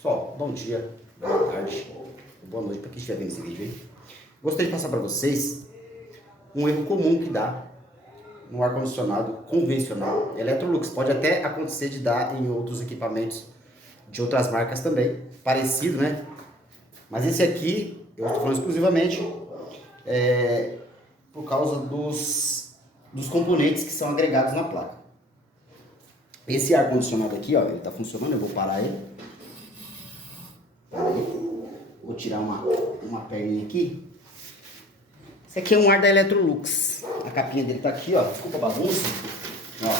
Pessoal, bom dia, boa tarde, boa noite para quem estiver vendo esse vídeo aí. Gostaria de passar para vocês um erro comum que dá no ar-condicionado convencional Electrolux. Pode até acontecer de dar em outros equipamentos de outras marcas também, parecido, né? Mas esse aqui, eu estou falando exclusivamente por causa dos componentes que são agregados na placa. Esse ar-condicionado aqui, ó, ele está funcionando, eu vou parar ele. Vou tirar uma perninha aqui. Esse aqui é um ar da Electrolux. A capinha dele tá aqui, ó. Desculpa a bagunça. Ó,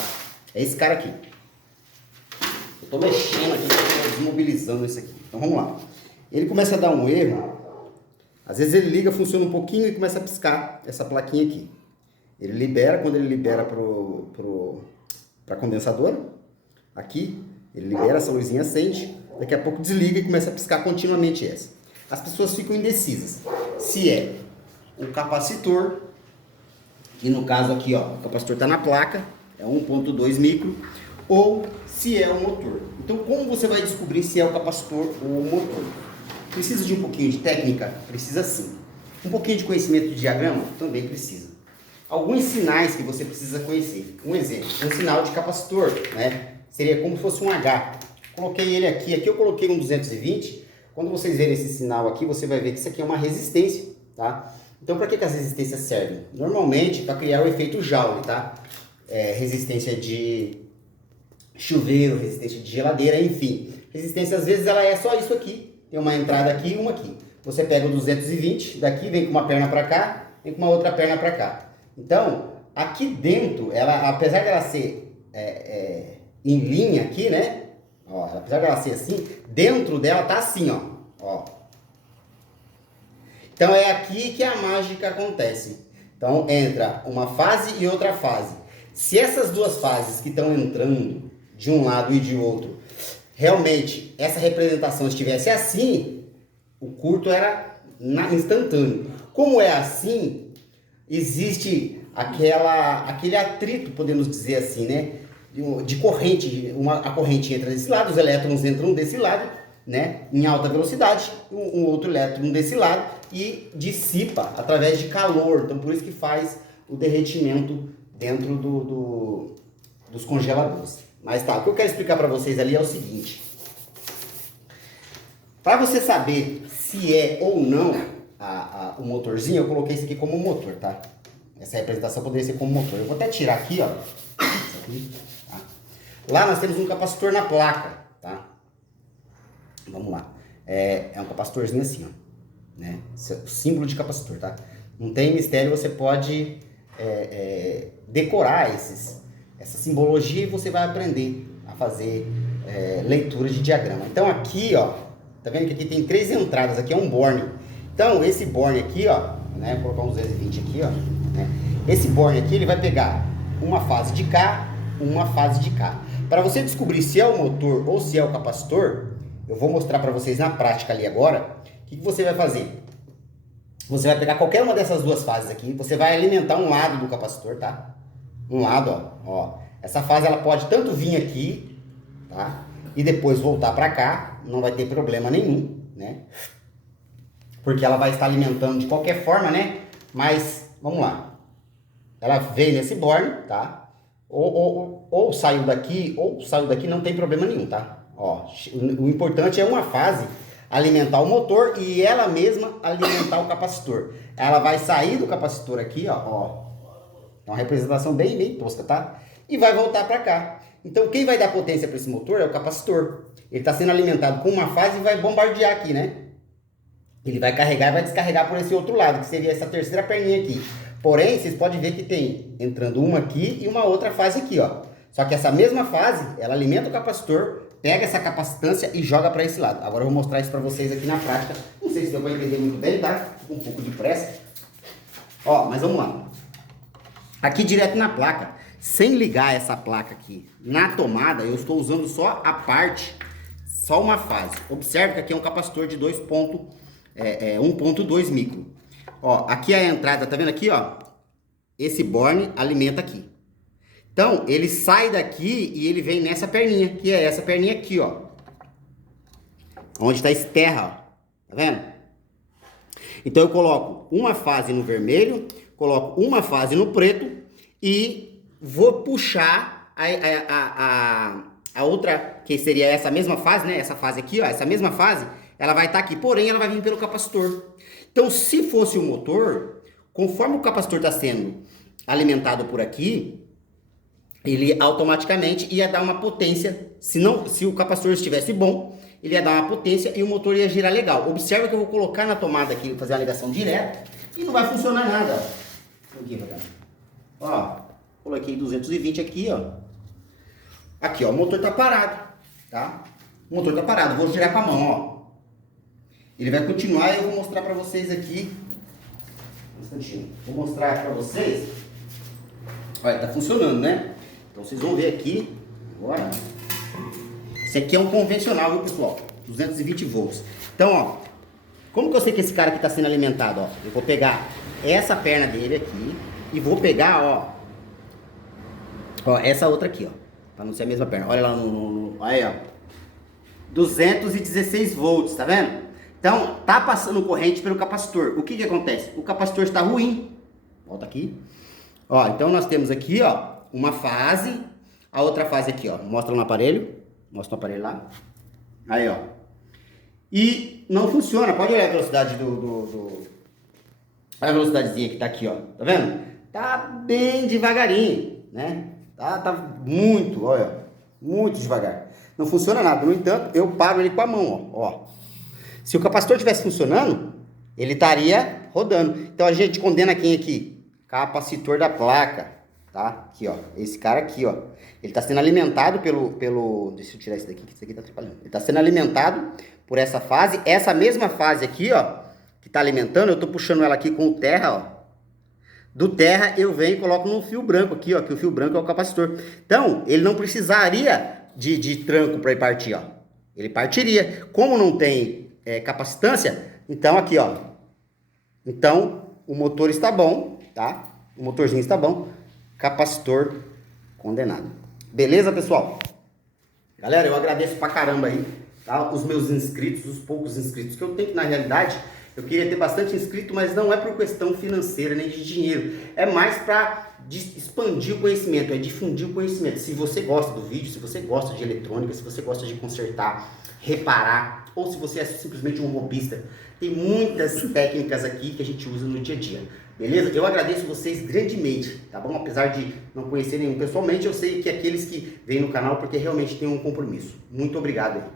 é esse cara aqui. Eu tô mexendo aqui, tô desmobilizando isso aqui. Então vamos lá. Ele começa a dar um erro. Às vezes ele liga, funciona um pouquinho e começa a piscar essa plaquinha aqui. Ele libera, quando ele libera pra condensadora, aqui, ele libera, essa luzinha acende. Daqui a pouco desliga e começa a piscar continuamente essa. As pessoas ficam indecisas. Se é o capacitor, que no caso aqui, ó, o capacitor está na placa, é 1.2 micro, ou se é o motor. Então, como você vai descobrir se é o capacitor ou o motor? Precisa de um pouquinho de técnica? Precisa sim. Um pouquinho de conhecimento de diagrama? Também precisa. Alguns sinais que você precisa conhecer. Um exemplo, um sinal de capacitor, né? Seria como se fosse um H. Coloquei ele aqui eu coloquei um 220. Quando vocês verem esse sinal aqui, você vai ver que isso aqui é uma resistência, tá? Então, para que as resistências servem? Normalmente, para criar o efeito Joule, tá? Resistência de chuveiro, resistência de geladeira, enfim. Resistência, às vezes, ela é só isso aqui. Tem uma entrada aqui e uma aqui. Você pega o 220, daqui vem com uma perna para cá, vem com uma outra perna para cá. Então, aqui dentro, ela, apesar dela ser em linha aqui, né? Ó, apesar dela ser assim, dentro dela tá assim, ó. Então é aqui que a mágica acontece. Então entra uma fase e outra fase. Se essas duas fases que estão entrando de um lado e de outro, realmente essa representação estivesse assim, o curto era instantâneo. Como é assim, existe aquele atrito, podemos dizer assim, né? De corrente, a corrente entra desse lado, os elétrons entram desse lado, né, em alta velocidade, um outro elétron desse lado e dissipa através de calor. Então por isso que faz o derretimento dentro dos congeladores. Mas tá, o que eu quero explicar para vocês ali é o seguinte: para você saber se é ou não o motorzinho, eu coloquei isso aqui como motor, tá? Essa representação poderia ser como motor. Eu vou até tirar aqui, ó. Isso aqui. Lá nós temos um capacitor na placa, tá? Vamos lá. É um capacitorzinho assim, ó, né? O símbolo de capacitor, tá? Não tem mistério, você pode decorar essa simbologia e você vai aprender a fazer leitura de diagrama. Então aqui, ó, tá vendo que aqui tem 3 entradas, aqui é um borne. Então esse borne aqui, ó, né? Vou colocar um 220 aqui, ó, né? Esse borne aqui, ele vai pegar uma fase de cá, uma fase de cá. Para você descobrir se é o motor ou se é o capacitor, eu vou mostrar para vocês na prática ali agora. O que você vai fazer? Você vai pegar qualquer uma dessas duas fases aqui, você vai alimentar um lado do capacitor, tá? Um lado, ó. Essa fase ela pode tanto vir aqui, tá? E depois voltar para cá, não vai ter problema nenhum, né? Porque ela vai estar alimentando de qualquer forma, né? Mas, vamos lá. Ela veio nesse borne, tá? Ou saiu daqui, não tem problema nenhum, tá? Ó, o importante é uma fase alimentar o motor e ela mesma alimentar o capacitor. Ela vai sair do capacitor aqui, ó. É uma representação bem tosca, tá? E vai voltar para cá. Então, quem vai dar potência para esse motor é o capacitor. Ele está sendo alimentado com uma fase e vai bombardear aqui, né? Ele vai carregar e vai descarregar por esse outro lado, que seria essa terceira perninha aqui. Porém, vocês podem ver que tem entrando uma aqui e uma outra fase aqui, ó. Só que essa mesma fase, ela alimenta o capacitor, pega essa capacitância e joga para esse lado. Agora eu vou mostrar isso para vocês aqui na prática. Não sei se deu para entender muito bem, tá? Com um pouco de pressa. Ó, mas vamos lá. Aqui direto na placa, sem ligar essa placa aqui na tomada, eu estou usando só a parte, só uma fase. Observe que aqui é um capacitor de 1.2 micro. Ó, aqui é a entrada, tá vendo aqui, ó? Esse borne alimenta aqui. Então, ele sai daqui e ele vem nessa perninha, que é essa perninha aqui, ó. Onde está esse terra, ó. Tá vendo? Então eu coloco uma fase no vermelho, coloco uma fase no preto e vou puxar a outra, que seria essa mesma fase, né? Essa fase aqui, ó, essa mesma fase, ela vai estar aqui, porém ela vai vir pelo capacitor. Então, se fosse o motor, conforme o capacitor está sendo alimentado por aqui, ele automaticamente ia dar uma potência. Se o capacitor estivesse bom, ele ia dar uma potência e o motor ia girar legal. Observa que eu vou colocar na tomada aqui, fazer a ligação direta e não vai funcionar nada. Aqui, ó, coloquei 220 aqui, ó. Aqui, ó, o motor tá parado, tá? O motor tá parado, vou girar com a mão, ó. Ele vai continuar e eu vou mostrar pra vocês aqui. Um instantinho. Vou mostrar pra vocês. Olha, tá funcionando, né? Então vocês vão ver aqui. Agora. Esse aqui é um convencional, viu, pessoal? 220 volts. Então, ó. Como que eu sei que esse cara aqui tá sendo alimentado, ó? Eu vou pegar essa perna dele aqui e vou pegar, ó, essa outra aqui, ó. Pra não ser a mesma perna. Olha lá aí, ó. 216 volts, tá vendo? Então, tá passando corrente pelo capacitor. O que que acontece? O capacitor está ruim. Volta aqui. Ó, então nós temos aqui, ó, uma fase. A outra fase aqui, ó. Mostra no aparelho. Mostra no aparelho lá. Aí, ó. E não funciona. Pode olhar a velocidade Olha a velocidadezinha que tá aqui, ó. Tá vendo? Tá bem devagarinho, né? Tá muito, olha. Muito devagar. Não funciona nada. No entanto, eu paro ele com a mão, ó. Se o capacitor estivesse funcionando, ele estaria rodando. Então a gente condena quem aqui? Capacitor da placa, tá? Aqui, ó. Esse cara aqui, ó. Ele está sendo alimentado pelo... Deixa eu tirar esse daqui, que esse aqui tá atrapalhando. Ele está sendo alimentado por essa fase. Essa mesma fase aqui, ó, que está alimentando, eu tô puxando ela aqui com o terra, ó. Do terra eu venho e coloco no fio branco aqui, ó. Que o fio branco é o capacitor. Então, ele não precisaria de tranco para ir partir, ó. Ele partiria. Como não tem capacitância, então aqui, ó. Então, o motor está bom, tá? O motorzinho está bom. Capacitor condenado. Beleza, pessoal? Galera, eu agradeço pra caramba aí, tá? Os meus inscritos, os poucos inscritos que eu tenho, que na realidade eu queria ter bastante inscrito, mas não é por questão financeira nem de dinheiro. É mais para expandir o conhecimento, é difundir o conhecimento. Se você gosta do vídeo, se você gosta de eletrônica, se você gosta de consertar, reparar, ou se você é simplesmente um hobbyista, tem muitas técnicas aqui que a gente usa no dia a dia. Beleza? Eu agradeço vocês grandemente, tá bom? Apesar de não conhecer nenhum pessoalmente, eu sei que aqueles que vêm no canal porque realmente têm um compromisso. Muito obrigado.